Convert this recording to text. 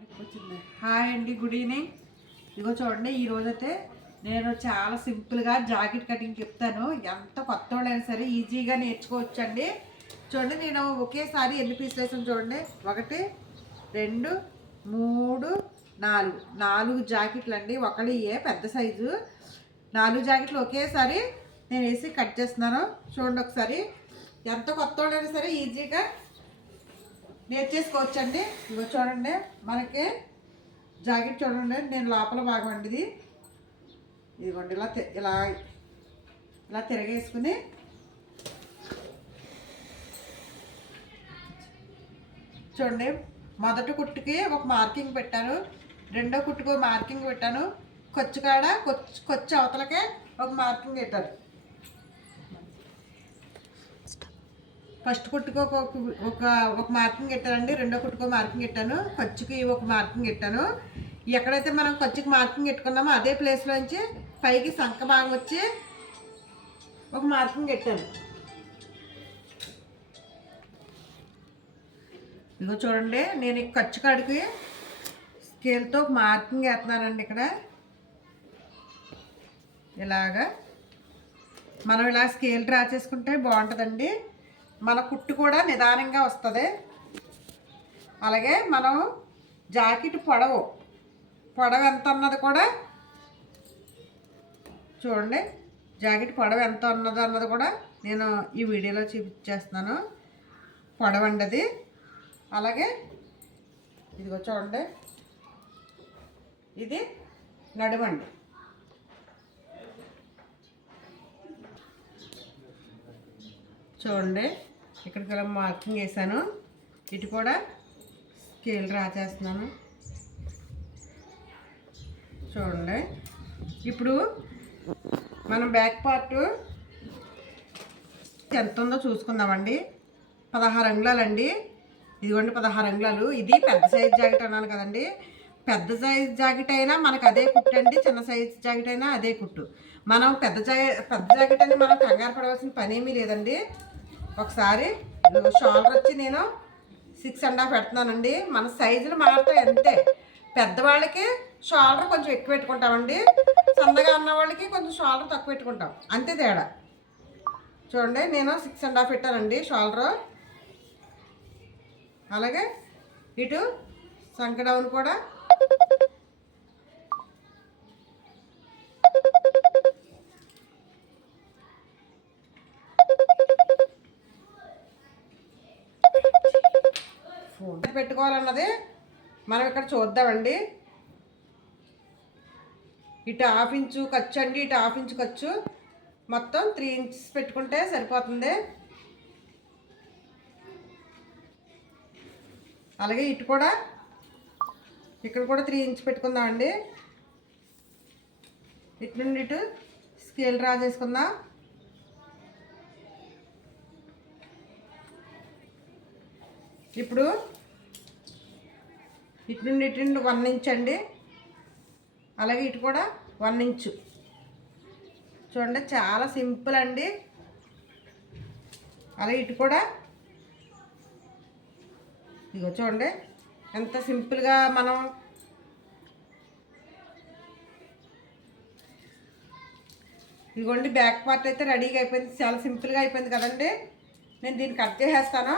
వచ్చింది. హాయ్ అండి, good evening. ఇదిగో చూడండి, ఈరోజైతే నేను చాలా సింపుల్గా జాకెట్ కటింగ్ చెప్తాను. ఎంత కొత్త వాళ్ళైనా సరే ఈజీగా నేర్చుకోవచ్చు అండి. చూడండి, నేను ఒకేసారి ఎన్ని పీసులు వేసాను చూడండి. 1 2 3 4 జాకెట్లు అండి. ఒకళ్ళే పెద్ద సైజు 4 జాకెట్లు ఒకేసారి నేను వేసి కట్ చేస్తున్నాను. చూడండి ఒకసారి, ఎంత కొత్త వాళ్ళైనా సరే ఈజీగా నేర్చేసుకోవచ్చండి. ఇగో చూడండి, మనకి జాకెట్ చూడండి, నేను లోపల భాగం అండి ఇదిగోండి ఇలా ఇలా తిరగేసుకుని చూడండి, మొదటి కుట్టుకి ఒక మార్కింగ్ పెట్టాను, రెండో కుట్టుకు మార్కింగ్ పెట్టాను, ఖర్చు కాడ ఖర్చు అవతలకే ఒక మార్కింగ్ పెట్టాను. ఫస్ట్ కుట్టుకో ఒక మార్కింగ్ పెట్టానండి, రెండో కుట్టుకో మార్కింగ్ పెట్టాను, ఖర్చుకి ఒక మార్కింగ్ పెట్టాను. ఎక్కడైతే మనం ఖర్చుకి మార్కింగ్ పెట్టుకున్నామో అదే ప్లేస్లోంచి పైకి సంఖ భాగం వచ్చి ఒక మార్కింగ్ పెట్టాను. ఇదిగో చూడండి, నేను ఈ ఖర్చు కాడికి స్కేల్తో ఒక మార్కింగ్ వేస్తున్నానండి. ఇక్కడ ఇలాగా మనం ఇలా స్కేల్ డ్రా చేసుకుంటే బాగుంటుందండి. మన కుట్టు కూడా నిదానంగా వస్తుంది. అలాగే మనం జాకెట్ పొడవు ఎంత అన్నది కూడా చూడండి, జాకెట్ పొడవు ఎంత అన్నది కూడా నేను ఈ వీడియోలో చూపించేస్తున్నాను. పొడవు అండి అది. అలాగే ఇదిగో చూడండి, ఇది నడుమండి. చూడండి, ఇక్కడికి ఇలా మార్కింగ్ వేసాను. ఇటు కూడా స్కేల్ డ్రా చేస్తున్నాను. చూడండి, ఇప్పుడు మనం బ్యాక్ పార్ట్ ఎంత ఉందో చూసుకుందామండి. 16 అంగుళాలండి. ఇదిగోండి 16 అంగుళాలు. ఇది పెద్ద సైజ్ జాకెట్ అన్నాను కదండి. పెద్ద సైజ్ జాకెట్ అయినా మనకు అదే కుట్టు అండి, చిన్న సైజ్ జాకెట్ అయినా అదే కుట్టు. మనం పెద్ద జాకెట్ అని మనం కంగారు పడవలసిన పని ఏమీ లేదండి. ఒకసారి షోల్డర్ వచ్చి నేను 6.5 పెడుతున్నానండి. మన సైజులు మారుతాయి అంతే. పెద్దవాళ్ళకి షోల్డర్ కొంచెం ఎక్కువ పెట్టుకుంటామండి, సన్నగా ఉన్న వాళ్ళకి కొంచెం షోల్డర్ తక్కువ పెట్టుకుంటాం, అంతే తేడా. చూడండి, నేను 6.5 పెట్టానండి షోల్డర్. అలాగే ఇటు సంక డౌన్ కూడా పెట్టుకోవాలన్నది మనం ఇక్కడ చూద్దామండి. ఇటు 1/2 ఇంచు ఖర్చు అండి, ఇటు 1/2 ఇంచు ఖర్చు, మొత్తం 3 ఇంచెస్ పెట్టుకుంటే సరిపోతుంది. అలాగే ఇటు కూడా ఇక్కడ కూడా 3 ఇంచు పెట్టుకుందామండి. ఇటు నుండి ఇటు స్కేల్ డ్రా చేసుకుందాం. ఇప్పుడు ఇటు నుండి 1 ఇంచ్ అండి. అలాగే ఇటు కూడా 1 ఇంచు. చూడండి, చాలా సింపుల్ అండి. అలాగే ఇటు కూడా ఇగో చూడండి, ఎంత సింపుల్గా మనం ఇదిగోండి బ్యాక్ పార్ట్ అయితే రెడీగా అయిపోయింది. చాలా సింపుల్గా అయిపోయింది కదండి. నేను దీన్ని కట్ చేసేస్తాను.